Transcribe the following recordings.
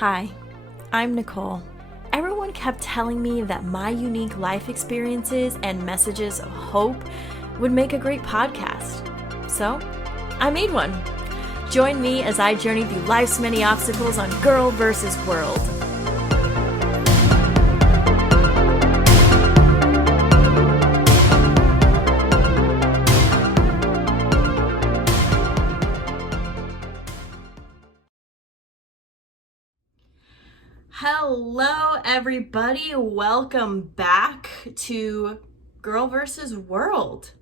Hi, I'm Nicole. Everyone kept telling me that my unique life experiences and messages of hope would make a great podcast. So, I made one. Join me as I journey through life's many obstacles on Girl vs. World. Hello, everybody. Welcome back to Girl vs. World.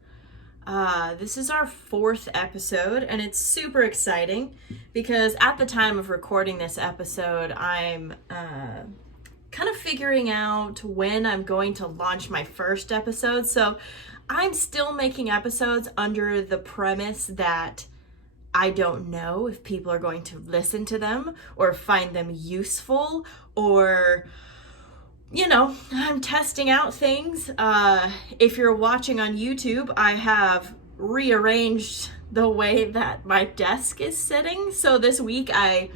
This is our 4th episode, and it's super exciting because at the time of recording this episode, I'm kind of figuring out when I'm going to launch my first episode. So I'm still making episodes under the premise that I don't know if people are going to listen to them or find them useful, or, I'm testing out things. If you're watching on YouTube, I have rearranged the way that my desk is sitting. So this week I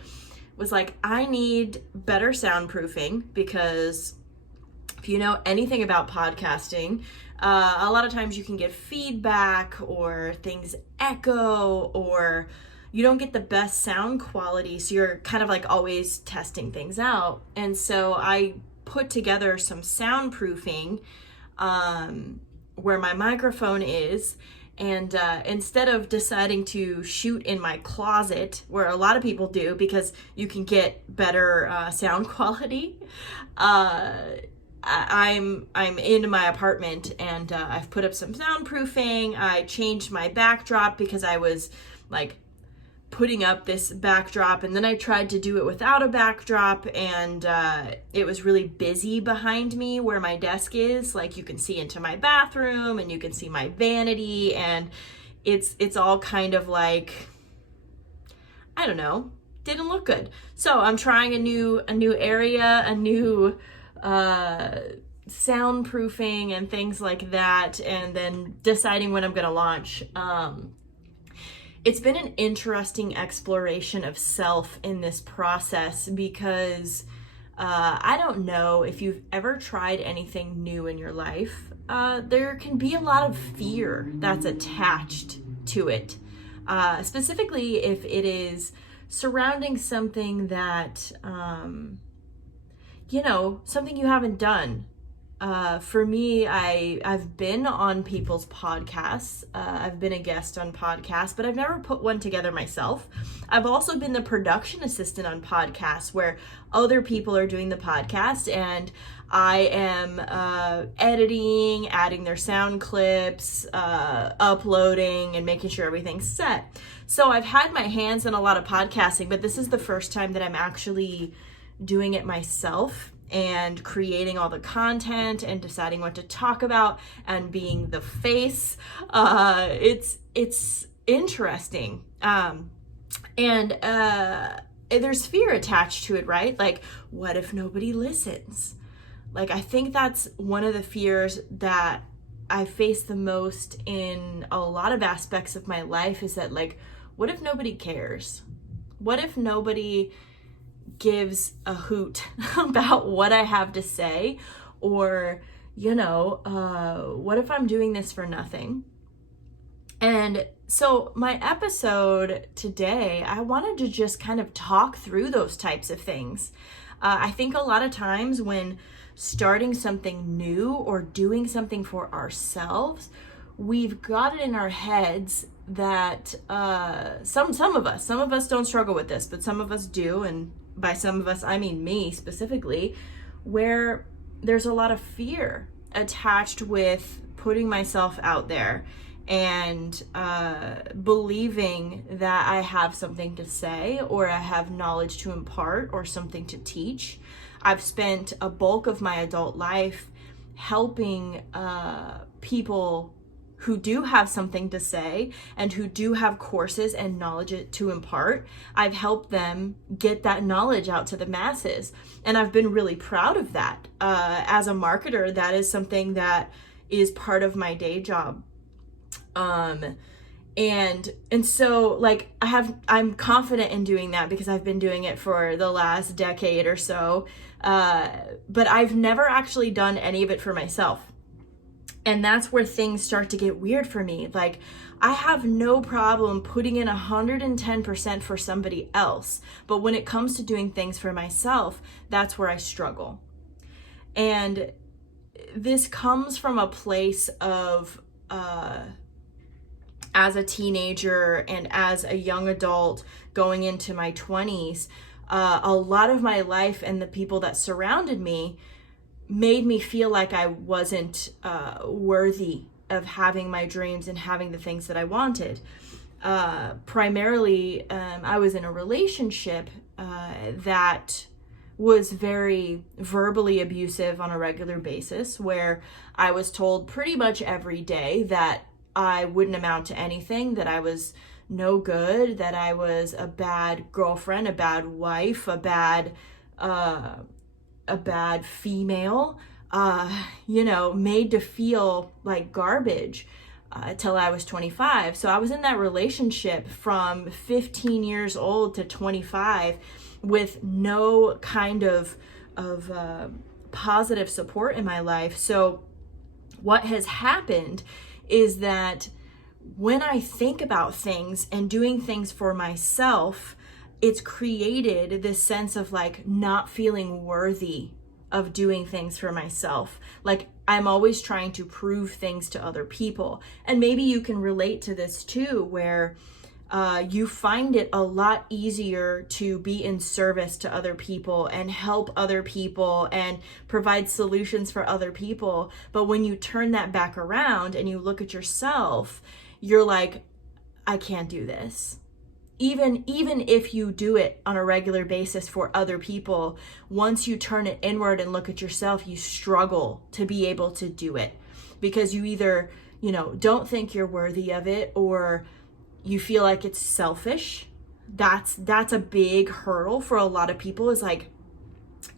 was like, I need better soundproofing, because if you know anything about podcasting, a lot of times you can get feedback or things echo, or you don't get the best sound quality. So you're kind of like always testing things out. And so I put together some soundproofing where my microphone is. And instead of deciding to shoot in my closet, where a lot of people do because you can get better sound quality, I'm in my apartment, and I've put up some soundproofing. I changed my backdrop because I was like putting up this backdrop, and then I tried to do it without a backdrop, and it was really busy behind me where my desk is. Like, you can see into my bathroom, and you can see my vanity, and it's all kind of like, I don't know, didn't look good. So I'm trying a new area, a new soundproofing and things like that, and then deciding when I'm gonna launch. It's been an interesting exploration of self in this process, because I don't know if you've ever tried anything new in your life. There can be a lot of fear that's attached to it, specifically if it is surrounding something that something you haven't done. For me, I've been on people's podcasts. I've been a guest on podcasts, but I've never put one together myself. I've also been the production assistant on podcasts where other people are doing the podcast, and I am editing, adding their sound clips, uploading, and making sure everything's set. So I've had my hands in a lot of podcasting, but this is the first time that I'm actually doing it myself and creating all the content and deciding what to talk about and being the face. It's interesting. And there's fear attached to it, right? Like, what if nobody listens? Like, I think that's one of the fears that I face the most in a lot of aspects of my life, is that, like, what if nobody cares? What if nobody gives a hoot about what I have to say? Or, what if I'm doing this for nothing? And so my episode today, I wanted to just kind of talk through those types of things. I think a lot of times when starting something new or doing something for ourselves, we've got it in our heads that some of us don't struggle with this, but some of us do. And by some of us, I mean me specifically, where there's a lot of fear attached with putting myself out there and believing that I have something to say, or I have knowledge to impart, or something to teach. I've spent a bulk of my adult life helping people who do have something to say and who do have courses and knowledge to impart. I've helped them get that knowledge out to the masses, and I've been really proud of that. As a marketer, that is something that is part of my day job. And so like I'm confident in doing that because I've been doing it for the last decade or so. But I've never actually done any of it for myself. And that's where things start to get weird for me. Like, I have no problem putting in 110% for somebody else. But when it comes to doing things for myself, that's where I struggle. And this comes from a place of, as a teenager and as a young adult going into my 20s, a lot of my life and the people that surrounded me made me feel like I wasn't worthy of having my dreams and having the things that I wanted. Primarily, I was in a relationship that was very verbally abusive on a regular basis, where I was told pretty much every day that I wouldn't amount to anything, that I was no good, that I was a bad girlfriend, a bad wife, a bad female, made to feel like garbage till I was 25. So I was in that relationship from 15 years old to 25 with no kind of positive support in my life. So what has happened is that when I think about things and doing things for myself, it's created this sense of like not feeling worthy of doing things for myself. Like, I'm always trying to prove things to other people. And maybe you can relate to this too, where you find it a lot easier to be in service to other people and help other people and provide solutions for other people. But when you turn that back around and you look at yourself, you're like, I can't do this. Even if you do it on a regular basis for other people, once you turn it inward and look at yourself, you struggle to be able to do it, because you either, don't think you're worthy of it, or you feel like it's selfish. That's a big hurdle for a lot of people, is like,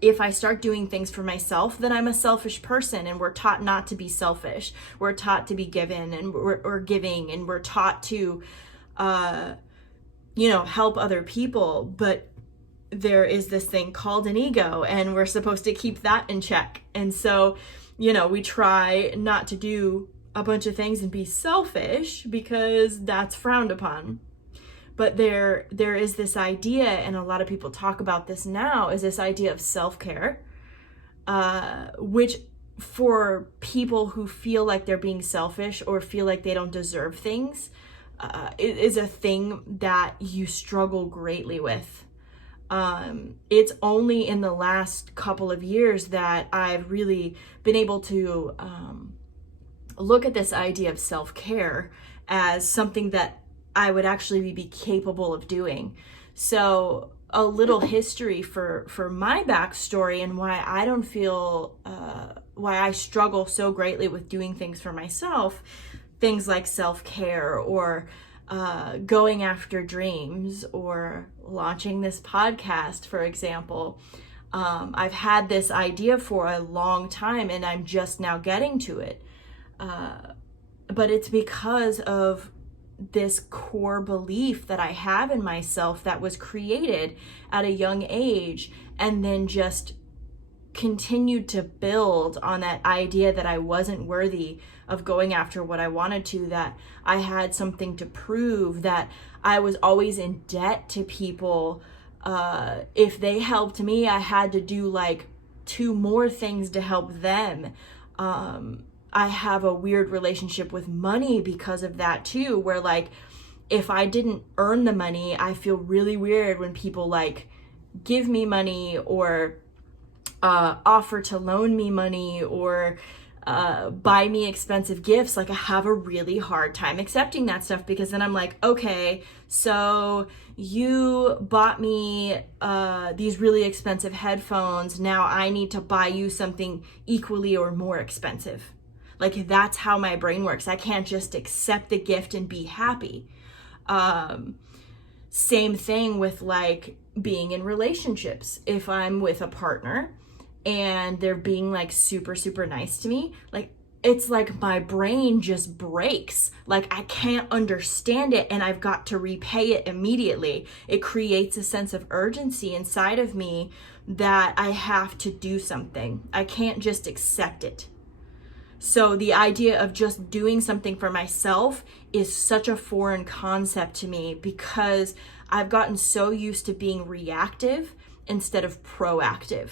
if I start doing things for myself, then I'm a selfish person. And we're taught not to be selfish. We're taught to be given, and we're giving, and we're taught to help other people. But there is this thing called an ego, and we're supposed to keep that in check. And so, we try not to do a bunch of things and be selfish because that's frowned upon. But there is this idea, and a lot of people talk about this now, is this idea of self-care, which for people who feel like they're being selfish or feel like they don't deserve things, it is a thing that you struggle greatly with. It's only in the last couple of years that I've really been able to look at this idea of self-care as something that I would actually be capable of doing. So a little history for my backstory and why I don't feel, why I struggle so greatly with doing things for myself, things like self-care or going after dreams or launching this podcast, for example. I've had this idea for a long time and I'm just now getting to it. But it's because of this core belief that I have in myself that was created at a young age and then just continued to build on that idea that I wasn't worthy of going after what I wanted to, that I had something to prove, that I was always in debt to people. If they helped me, I had to do like 2 more things to help them. I have a weird relationship with money because of that too, where like, if I didn't earn the money, I feel really weird when people like give me money or offer to loan me money or buy me expensive gifts. Like, I have a really hard time accepting that stuff, because then I'm like, okay, so you bought me these really expensive headphones. Now I need to buy you something equally or more expensive. Like, that's how my brain works. I can't just accept the gift and be happy. Same thing with like being in relationships. If I'm with a partner and they're being like super, super nice to me, like, it's like my brain just breaks. Like I can't understand it and I've got to repay it immediately. It creates a sense of urgency inside of me that I have to do something. I can't just accept it. So the idea of just doing something for myself is such a foreign concept to me because I've gotten so used to being reactive instead of proactive.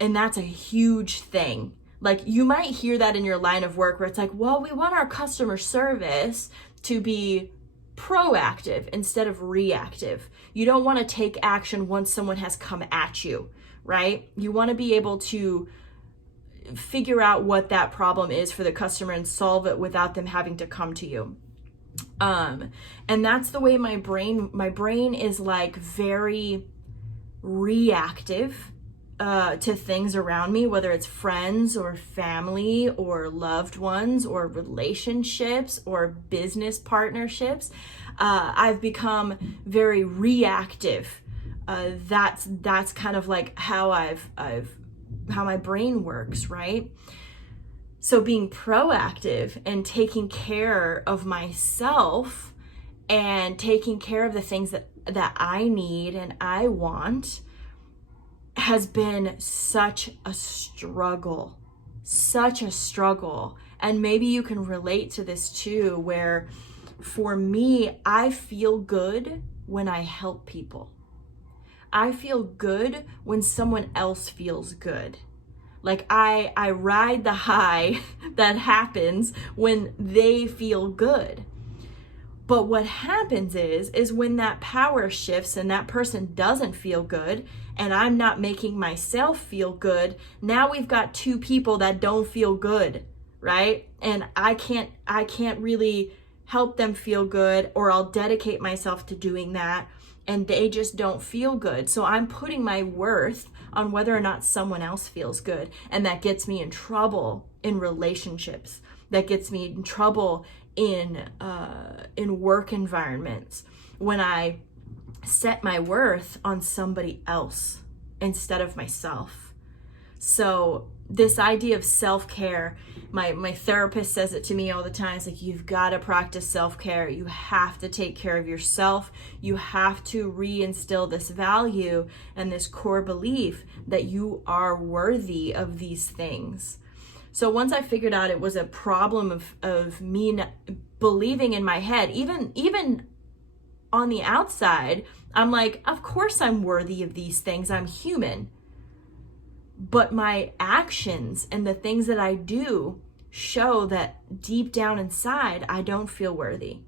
And that's a huge thing. Like you might hear that in your line of work where it's like, well, we want our customer service to be proactive instead of reactive. You don't want to take action once someone has come at you, right? You want to be able to figure out what that problem is for the customer and solve it without them having to come to you. And that's the way my brain is like very reactive to things around me, whether it's friends or family or loved ones or relationships or business partnerships. I've become very reactive. That's kind of like how how my brain works, right? So being proactive and taking care of myself and taking care of the things that I need and I want has been such a struggle. And maybe you can relate to this too, where for me, I feel good when I help people. I feel good when someone else feels good. Like I ride the high that happens when they feel good. But what happens is when that power shifts and that person doesn't feel good and I'm not making myself feel good, now we've got two people that don't feel good, right? And I can't really help them feel good, or I'll dedicate myself to doing that and they just don't feel good. So I'm putting my worth on whether or not someone else feels good, and that gets me in trouble in relationships. That gets me in trouble in work environments when I set my worth on somebody else instead of myself. So this idea of self-care, my therapist says it to me all the time. It's like, you've got to practice self-care. You have to take care of yourself. You have to reinstill this value and this core belief that you are worthy of these things. So once I figured out it was a problem of me believing in my head, even on the outside, I'm like, of course I'm worthy of these things. I'm human. But my actions and the things that I do show that deep down inside, I don't feel worthy.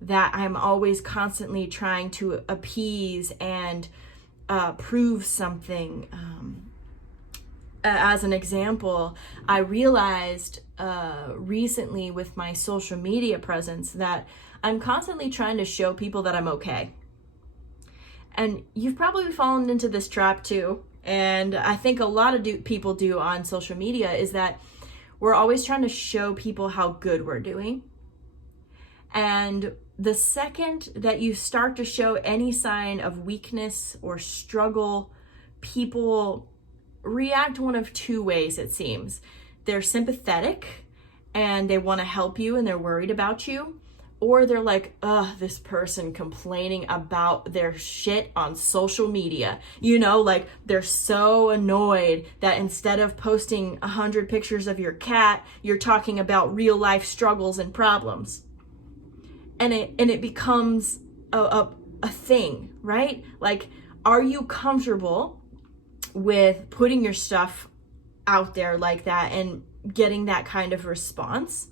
That I'm always constantly trying to appease and prove something. As an example, I realized recently with my social media presence that I'm constantly trying to show people that I'm okay. And you've probably fallen into this trap too. And I think a lot of people do on social media is that we're always trying to show people how good we're doing. And the second that you start to show any sign of weakness or struggle, people react one of two ways, it seems. They're sympathetic and they want to help you and they're worried about you. Or they're like, ugh, this person complaining about their shit on social media. You know, like they're so annoyed that instead of posting 100 pictures of your cat, you're talking about real life struggles and problems. And it becomes a thing, right? Like, are you comfortable with putting your stuff out there like that and getting that kind of response?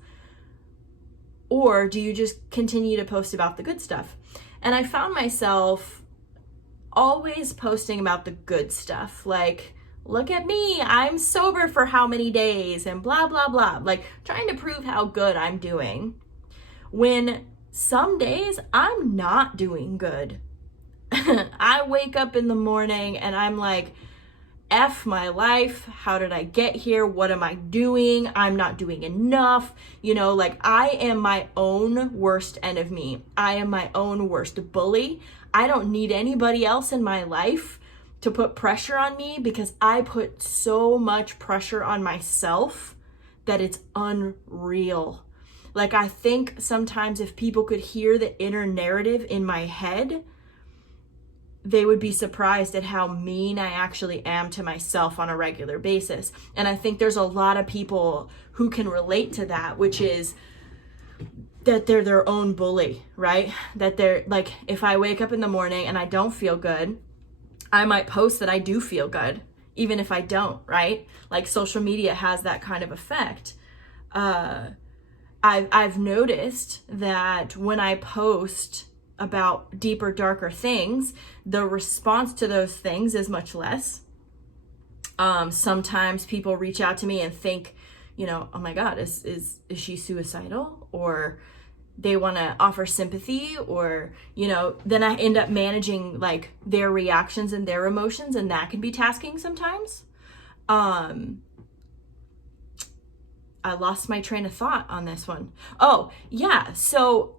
Or do you just continue to post about the good stuff? And I found myself always posting about the good stuff. Like, look at me, I'm sober for how many days and blah, blah, blah. Like trying to prove how good I'm doing. When some days I'm not doing good. I wake up in the morning and I'm like, F my life. How did I get here? What am I doing? I'm not doing enough. You know, like I am my own worst enemy. I am my own worst bully. I don't need anybody else in my life to put pressure on me because I put so much pressure on myself that it's unreal. Like, I think sometimes if people could hear the inner narrative in my head, they would be surprised at how mean I actually am to myself on a regular basis. And I think there's a lot of people who can relate to that, which is that they're their own bully, right? That they're like, if I wake up in the morning and I don't feel good, I might post that I do feel good, even if I don't, right? Like, social media has that kind of effect. I've noticed that when I post about deeper, darker things, the response to those things is much less. Sometimes people reach out to me and think, oh my God, is she suicidal? Or they want to offer sympathy, or, then I end up managing like their reactions and their emotions, and that can be tasking sometimes. I lost my train of thought on this one. Oh, yeah. So,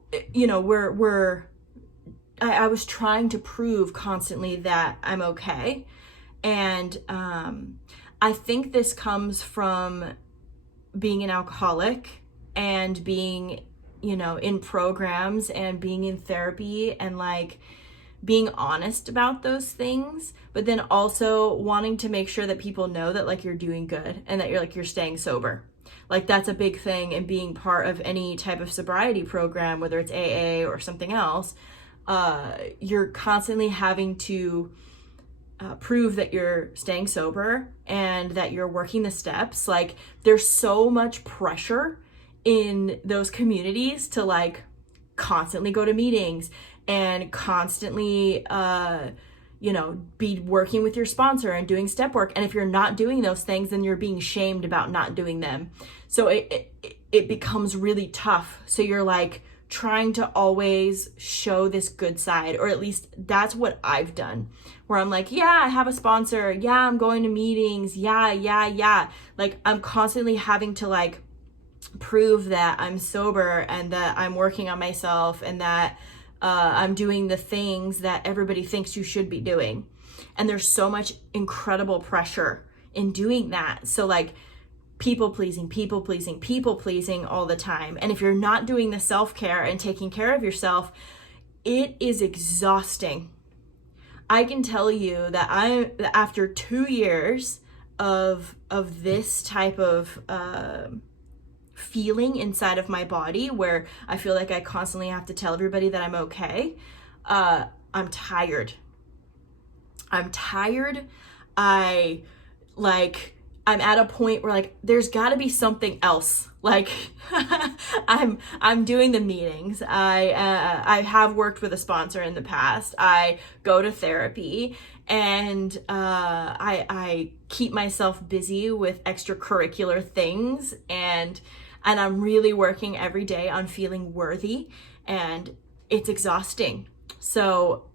I was trying to prove constantly that I'm okay. And I think this comes from being an alcoholic and being, in programs and being in therapy and like being honest about those things, but then also wanting to make sure that people know that like you're doing good and that you're staying sober. Like, that's a big thing in being part of any type of sobriety program, whether it's AA or something else. You're constantly having to prove that you're staying sober and that you're working the steps. Like, there's so much pressure in those communities to like constantly go to meetings and constantly be working with your sponsor and doing step work. And if you're not doing those things, then you're being shamed about not doing them. So it becomes really tough. So you're like trying to always show this good side, or at least that's what I've done, where I'm like, yeah, I have a sponsor. Yeah, I'm going to meetings. Yeah. Like, I'm constantly having to like prove that I'm sober and that I'm working on myself and that I'm doing the things that everybody thinks you should be doing. And there's so much incredible pressure in doing that. So like, people pleasing all the time. And if you're not doing the self-care and taking care of yourself, it is exhausting. I can tell you that after 2 years of this type of feeling inside of my body, where I feel like I constantly have to tell everybody that I'm okay, I'm tired. I'm at a point where like there's got to be something else. Like, I'm doing the meetings. I have worked with a sponsor in the past. I go to therapy, and I keep myself busy with extracurricular things, and I'm really working every day on feeling worthy, and it's exhausting. So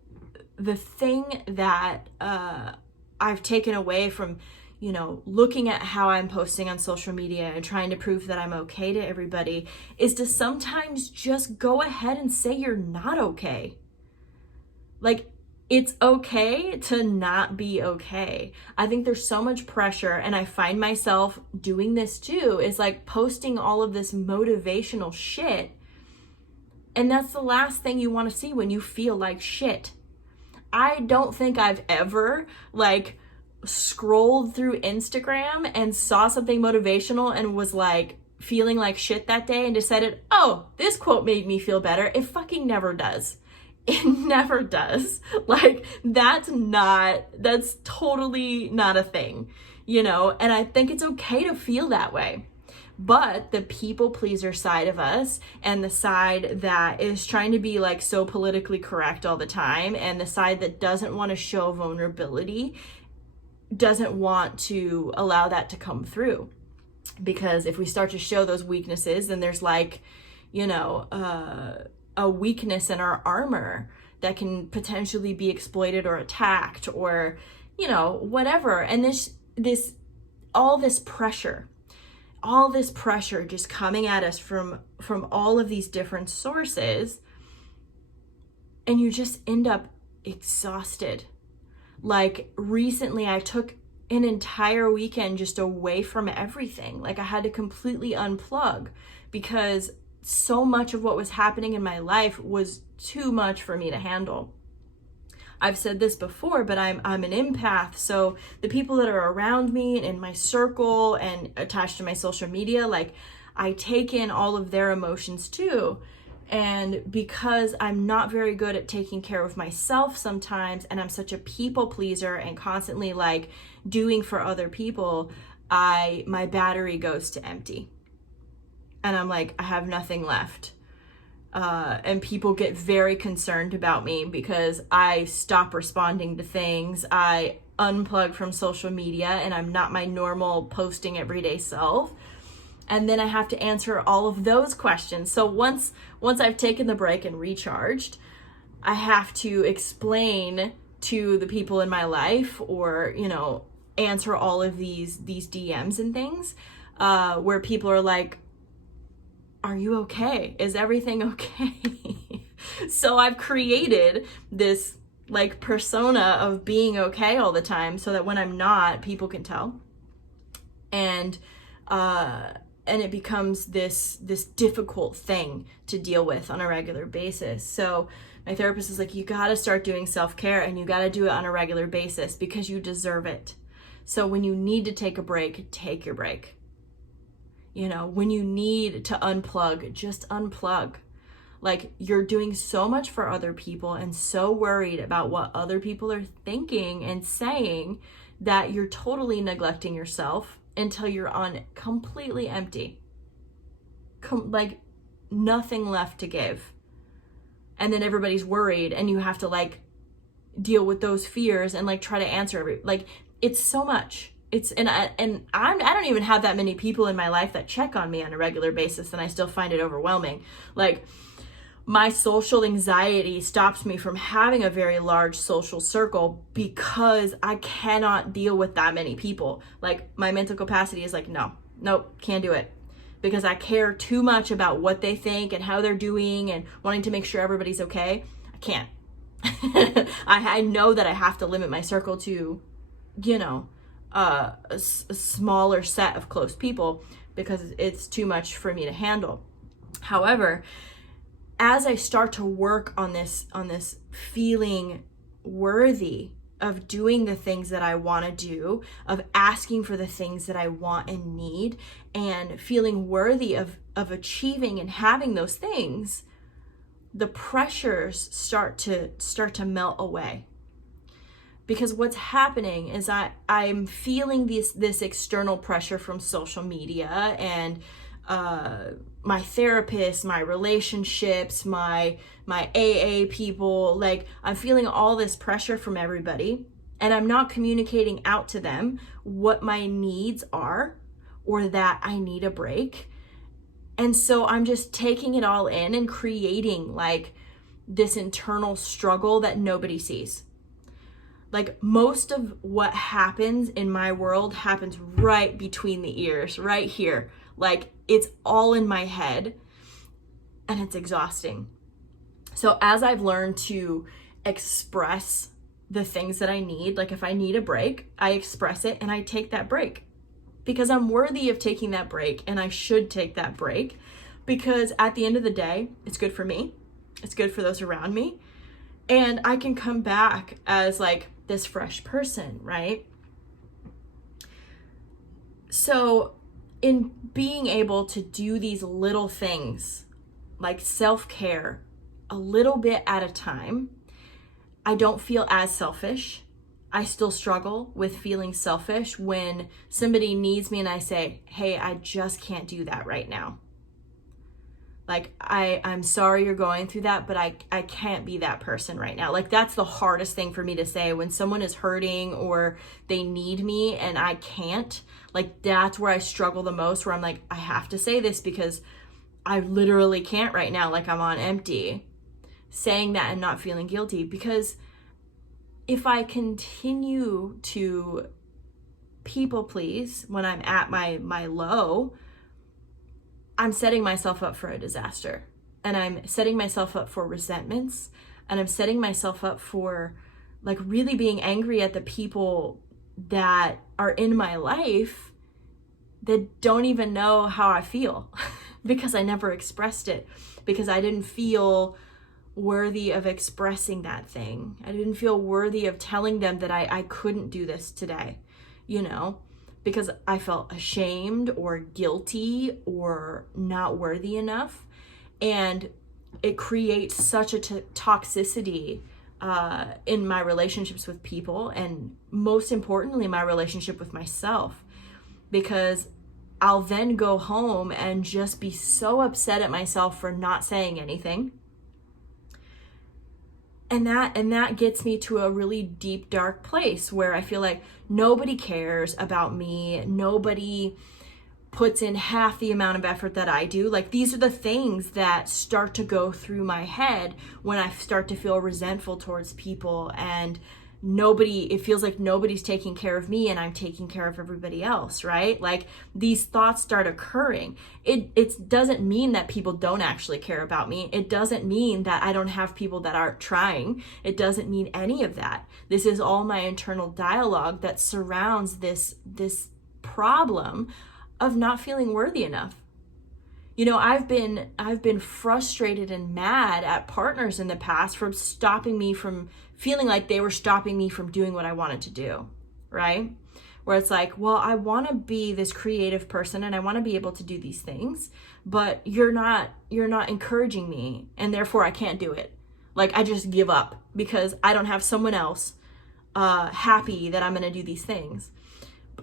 the thing that I've taken away from looking at how I'm posting on social media and trying to prove that I'm okay to everybody is to sometimes just go ahead and say you're not okay. Like, it's okay to not be okay. I think there's so much pressure, and I find myself doing this too, is like posting all of this motivational shit. And that's the last thing you want to see when you feel like shit. I don't think I've ever like scrolled through Instagram and saw something motivational and was like feeling like shit that day and decided, oh, this quote made me feel better. It fucking never does. It never does. Like, that's totally not a thing, and I think it's okay to feel that way. But the people pleaser side of us, and the side that is trying to be like so politically correct all the time, and the side that doesn't want to show vulnerability, doesn't want to allow that to come through. Because if we start to show those weaknesses, then there's like, a weakness in our armor that can potentially be exploited or attacked, or, whatever. And all this pressure just coming at us from all of these different sources, and you just end up exhausted. Like, recently I took an entire weekend just away from everything. Like I had to completely unplug because so much of what was happening in my life was too much for me to handle. I've said this before, but I'm an empath. So the people that are around me and in my circle and attached to my social media, like I take in all of their emotions too. And because I'm not very good at taking care of myself sometimes, and I'm such a people pleaser and constantly like doing for other people, my battery goes to empty. And I'm like, I have nothing left. And people get very concerned about me because I stop responding to things. I unplug from social media and I'm not my normal posting everyday self. And then I have to answer all of those questions. So once I've taken the break and recharged, I have to explain to the people in my life or, answer all of these DMs and things where people are like, are you okay? Is everything okay? So I've created this like persona of being okay all the time so that when I'm not, people can tell. And it becomes this difficult thing to deal with on a regular basis. So my therapist is like, you got to start doing self-care and you got to do it on a regular basis because you deserve it. So when you need to take a break, take your break. When you need to unplug, just unplug. Like you're doing so much for other people and so worried about what other people are thinking and saying that you're totally neglecting yourself until you're on completely empty. Like nothing left to give. And then everybody's worried and you have to like deal with those fears and like try to answer it's so much. I don't even have that many people in my life that check on me on a regular basis, and I still find it overwhelming. Like my social anxiety stops me from having a very large social circle because I cannot deal with that many people. Like my mental capacity is like, nope, can't do it. Because I care too much about what they think and how they're doing and wanting to make sure everybody's okay. I can't. I know that I have to limit my circle to, a smaller set of close people because it's too much for me to handle. However, as I start to work on this feeling worthy of doing the things that I want to do, of asking for the things that I want and need, and feeling worthy of achieving and having those things, the pressures start to melt away. Because what's happening is I'm feeling this external pressure from social media and my therapist, my relationships, my AA people. Like I'm feeling all this pressure from everybody, and I'm not communicating out to them what my needs are or that I need a break. And so I'm just taking it all in and creating like this internal struggle that nobody sees. Like most of what happens in my world happens right between the ears, right here. Like it's all in my head and it's exhausting. So as I've learned to express the things that I need, like if I need a break, I express it and I take that break because I'm worthy of taking that break, and I should take that break because at the end of the day, it's good for me. It's good for those around me. And I can come back as like this fresh person, right? So in being able to do these little things like self-care a little bit at a time, I don't feel as selfish. I still struggle with feeling selfish when somebody needs me and I say, hey, I just can't do that right now. Like, I'm sorry you're going through that, but I can't be that person right now. Like, that's the hardest thing for me to say when someone is hurting or they need me and I can't. Like, that's where I struggle the most, where I'm like, I have to say this because I literally can't right now. Like, I'm on empty. Saying that and not feeling guilty, because if I continue to people please when I'm at my low, I'm setting myself up for a disaster, and I'm setting myself up for resentments, and I'm setting myself up for like really being angry at the people that are in my life that don't even know how I feel because I never expressed it, because I didn't feel worthy of expressing that thing. I didn't feel worthy of telling them that I couldn't do this today, because I felt ashamed or guilty or not worthy enough. And it creates such a toxicity in my relationships with people, and most importantly, my relationship with myself, because I'll then go home and just be so upset at myself for not saying anything. And that gets me to a really deep, dark place where I feel like nobody cares about me. Nobody puts in half the amount of effort that I do. Like, these are the things that start to go through my head when I start to feel resentful towards people, and it feels like nobody's taking care of me and I'm taking care of everybody else, right? Like, these thoughts start occurring. It doesn't mean that people don't actually care about me. It doesn't mean that I don't have people that aren't trying. It doesn't mean any of that. This is all my internal dialogue that surrounds this problem of not feeling worthy enough. I've been frustrated and mad at partners in the past from stopping me from feeling like they were stopping me from doing what I wanted to do, right? Where it's like, well, I want to be this creative person and I want to be able to do these things, but you're not encouraging me, and therefore I can't do it. Like, I just give up because I don't have someone else happy that I'm going to do these things.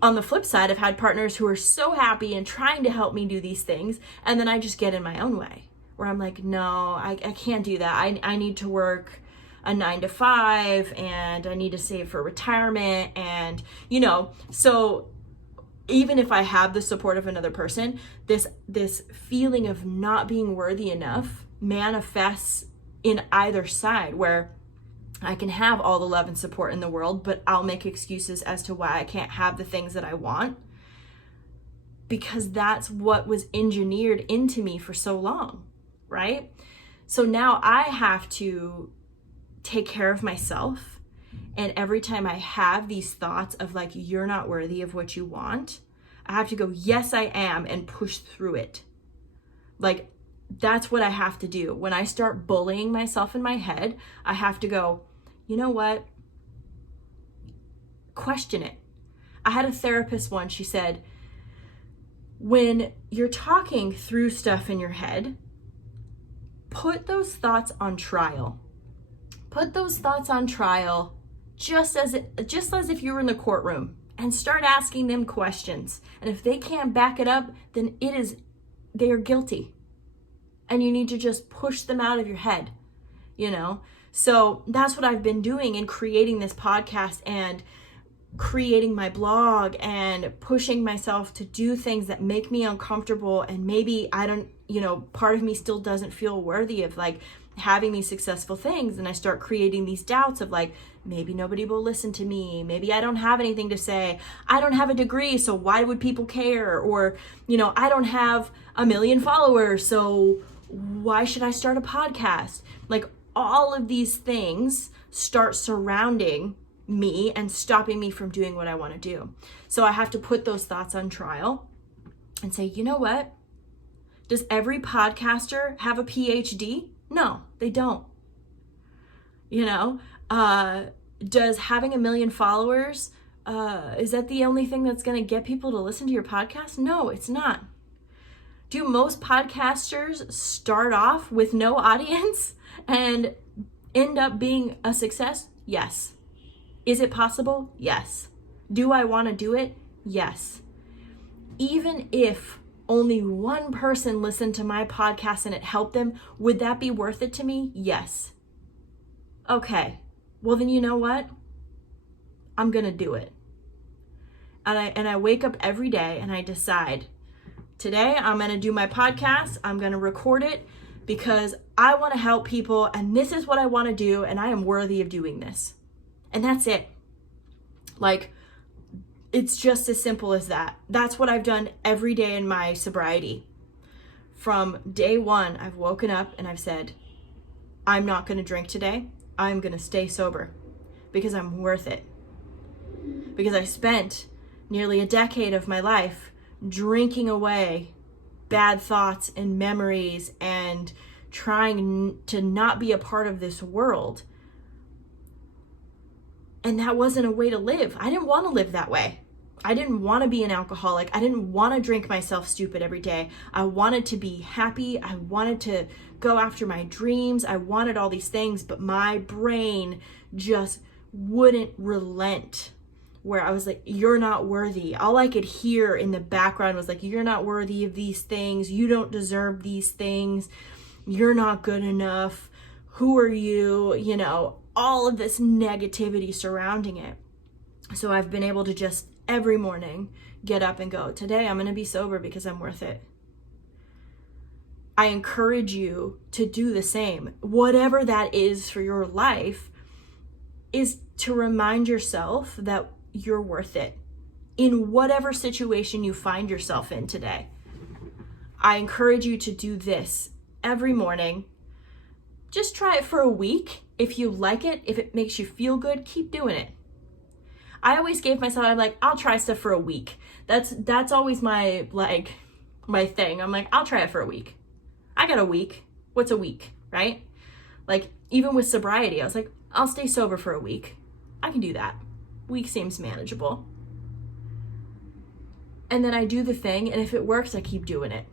On the flip side, I've had partners who are so happy and trying to help me do these things, and then I just get in my own way, where I'm like, no, I can't do that. I need to work a 9-to-5, and I need to save for retirement, and so even if I have the support of another person, this feeling of not being worthy enough manifests in either side, where I can have all the love and support in the world, but I'll make excuses as to why I can't have the things that I want, because that's what was engineered into me for so long, right? So now I have to take care of myself, and every time I have these thoughts of like, you're not worthy of what you want, I have to go, yes, I am, and push through it. Like, that's what I have to do. When I start bullying myself in my head, I have to go, you know what? Question it. I had a therapist once, she said, when you're talking through stuff in your head, put those thoughts on trial. Put those thoughts on trial just as if you were in the courtroom, and start asking them questions. And if they can't back it up, then they are guilty. And you need to just push them out of your head, So that's what I've been doing in creating this podcast and creating my blog and pushing myself to do things that make me uncomfortable. And maybe I don't, part of me still doesn't feel worthy of like having these successful things. And I start creating these doubts of like, maybe nobody will listen to me. Maybe I don't have anything to say. I don't have a degree, so why would people care? Or, I don't have 1 million followers, so why should I start a podcast? Like, all of these things start surrounding me and stopping me from doing what I want to do. So I have to put those thoughts on trial and say, you know what? Does every podcaster have a PhD? No, they don't. Does having 1 million followers, is that the only thing that's going to get people to listen to your podcast? No, it's not. Do most podcasters start off with no audience and end up being a success? Yes. Is it possible? Yes. Do I want to do it? Yes. Even if only one person listened to my podcast and it helped them, would that be worth it to me? Yes. Okay. Well, then you know what? I'm going to do it. And I wake up every day and I decide, today I'm going to do my podcast. I'm going to record it because I want to help people, and this is what I want to do, and I am worthy of doing this. And that's it. Like, it's just as simple as that. That's what I've done every day in my sobriety. From day one, I've woken up and I've said, I'm not going to drink today. I'm going to stay sober because I'm worth it. because I spent nearly a decade of my life drinking away bad thoughts and memories and trying to not be a part of this world. And that wasn't a way to live. I didn't want to live that way. I didn't want to be an alcoholic. I didn't want to drink myself stupid every day. I wanted to be happy. I wanted to go after my dreams. I wanted all these things, but my brain just wouldn't relent, where I was like, you're not worthy. All I could hear in the background was like, you're not worthy of these things. You don't deserve these things. You're not good enough. Who are you? You know, all of this negativity surrounding it. So I've been able to just every morning get up and go, today I'm going to be sober because I'm worth it. I encourage you to do the same. Whatever that is for your life, is to remind yourself that you're worth it in whatever situation you find yourself in today. I encourage you to do this every morning. Just try it for a week. If you like it, if it makes you feel good, keep doing it. I always gave myself, I'm like, I'll try stuff for a week. That's always my thing. I'm like, I'll try it for a week. I got a week. What's a week, right? Like, even with sobriety, I was like, I'll stay sober for a week. I can do that. Week seems manageable. And then I do the thing, and if it works, I keep doing it.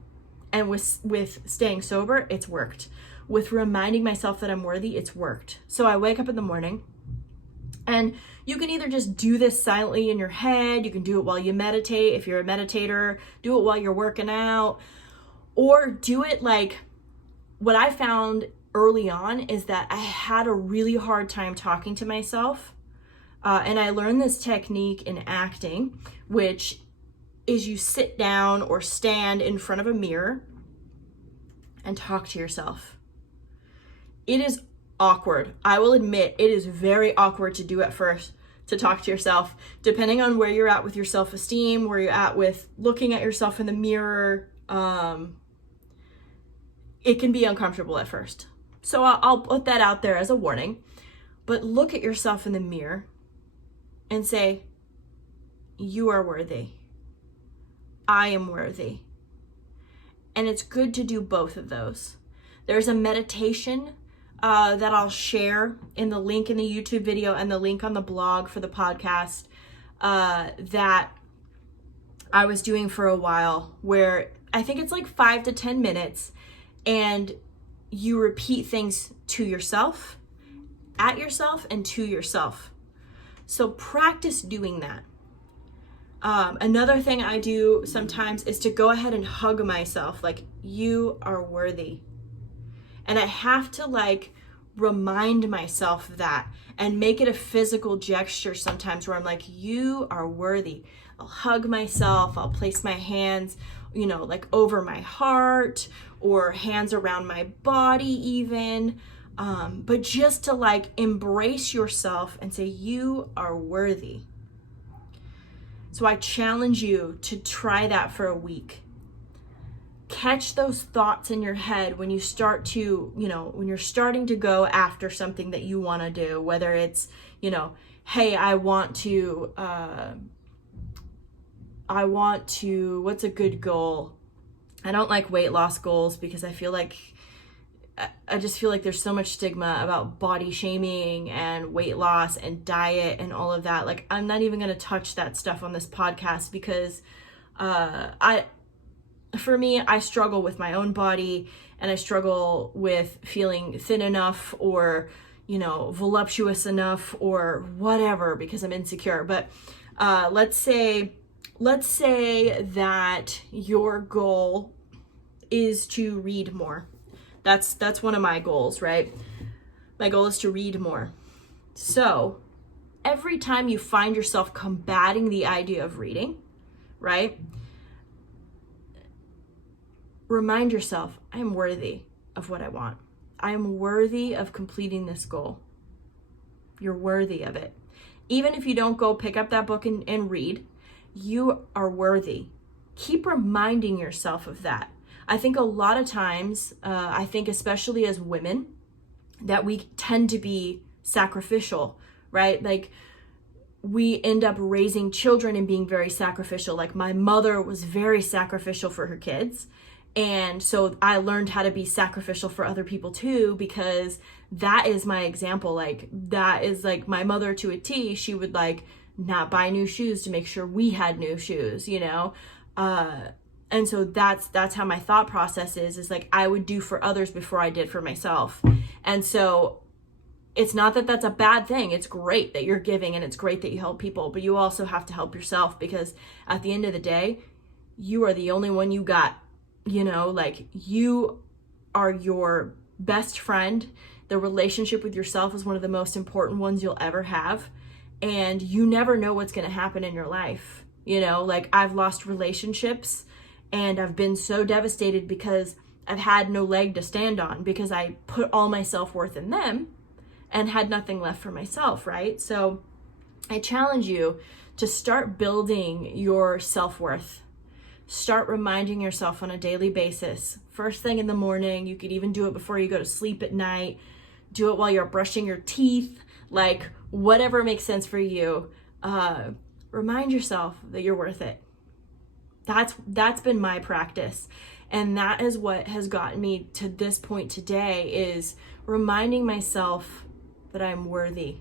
And with staying sober, it's worked. With reminding myself that I'm worthy, it's worked. So I wake up in the morning, and you can either just do this silently in your head, you can do it while you meditate, if you're a meditator, do it while you're working out, or do it like, what I found early on is that I had a really hard time talking to myself. And I learned this technique in acting, which is you sit down or stand in front of a mirror and talk to yourself. It is awkward. I will admit it is very awkward to do at first, to talk to yourself, depending on where you're at with your self-esteem, where you're at with looking at yourself in the mirror. It can be uncomfortable at first. So I'll put that out there as a warning, but look at yourself in the mirror and say, you are worthy. I am worthy. And it's good to do both of those. There's a meditation that I'll share in the link in the YouTube video and the link on the blog for the podcast that I was doing for a while, where I think it's like 5 to 10 minutes, and you repeat things to yourself, at yourself, and to yourself. So practice doing that. Another thing I do sometimes is to go ahead and hug myself, like, you are worthy. And I have to like remind myself of that and make it a physical gesture sometimes, where I'm like, you are worthy. I'll hug myself. I'll place my hands, like over my heart, or hands around my body even. But just to like embrace yourself and say, you are worthy. So I challenge you to try that for a week. Catch those thoughts in your head when you start to, when you're starting to go after something that you want to do, whether it's, hey, I want to, what's a good goal? I don't like weight loss goals because I just feel like there's so much stigma about body shaming and weight loss and diet and all of that. Like, I'm not even going to touch that stuff on this podcast because for me, I struggle with my own body, and I struggle with feeling thin enough or, voluptuous enough or whatever, because I'm insecure. But let's say that your goal is to read more. That's one of my goals, right? My goal is to read more. So every time you find yourself combating the idea of reading, right? Remind yourself, I am worthy of what I want. I am worthy of completing this goal. You're worthy of it. Even if you don't go pick up that book and read, you are worthy. Keep reminding yourself of that. I think a lot of times, especially as women, that we tend to be sacrificial, right? Like, we end up raising children and being very sacrificial. Like my mother was very sacrificial for her kids. And so I learned how to be sacrificial for other people too, because that is my example. Like that is like my mother to a T. She would like not buy new shoes to make sure we had new shoes, you know? And so that's how my thought process is like I would do for others before I did for myself. And so it's not that that's a bad thing. It's great that you're giving and it's great that you help people, but you also have to help yourself, because at the end of the day, you are the only one you got, you know, like you are your best friend. The relationship with yourself is one of the most important ones you'll ever have. And you never know what's going to happen in your life. You know, like I've lost relationships and I've been so devastated because I've had no leg to stand on, because I put all my self-worth in them and had nothing left for myself, right? So I challenge you to start building your self-worth. Start reminding yourself on a daily basis. First thing in the morning, you could even do it before you go to sleep at night. Do it while you're brushing your teeth, like whatever makes sense for you. Remind yourself that you're worth it. That's been my practice. And that is what has gotten me to this point today, is reminding myself that I'm worthy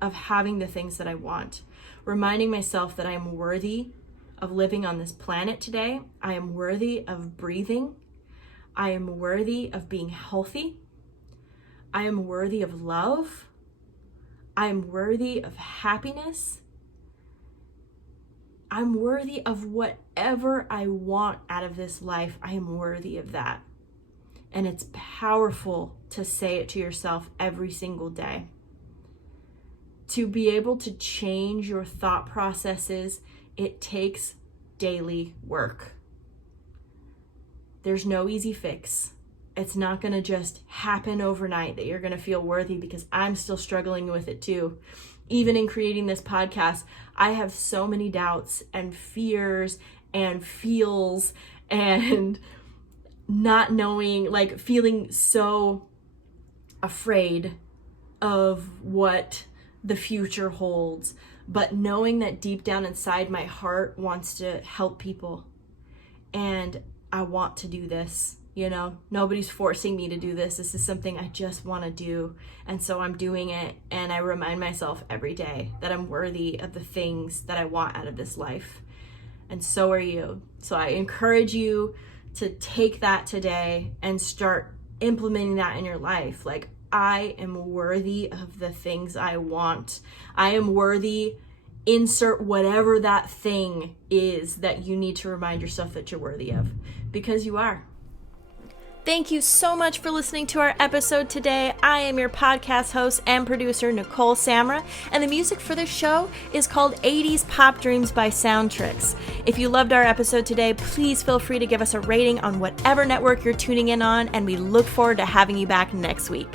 of having the things that I want. Reminding myself that I am worthy of living on this planet today. I am worthy of breathing. I am worthy of being healthy. I am worthy of love. I am worthy of happiness. I'm worthy of whatever I want out of this life. I am worthy of that. And it's powerful to say it to yourself every single day. To be able to change your thought processes, it takes daily work. There's no easy fix. It's not going to just happen overnight that you're going to feel worthy, because I'm still struggling with it too. Even in creating this podcast, I have so many doubts and fears and feels and not knowing, like feeling so afraid of what the future holds, but knowing that deep down inside my heart wants to help people. And I want to do this, you know, nobody's forcing me to do this. This is something I just want to do. And so I'm doing it. And I remind myself every day that I'm worthy of the things that I want out of this life. And so are you. So I encourage you to take that today and start implementing that in your life. Like, I am worthy of the things I want. I am worthy, insert whatever that thing is that you need to remind yourself that you're worthy of, because you are. Thank you so much for listening to our episode today. I am your podcast host and producer, Nicole Samra, and the music for this show is called 80s Pop Dreams by Soundtricks. If you loved our episode today, please feel free to give us a rating on whatever network you're tuning in on, and we look forward to having you back next week.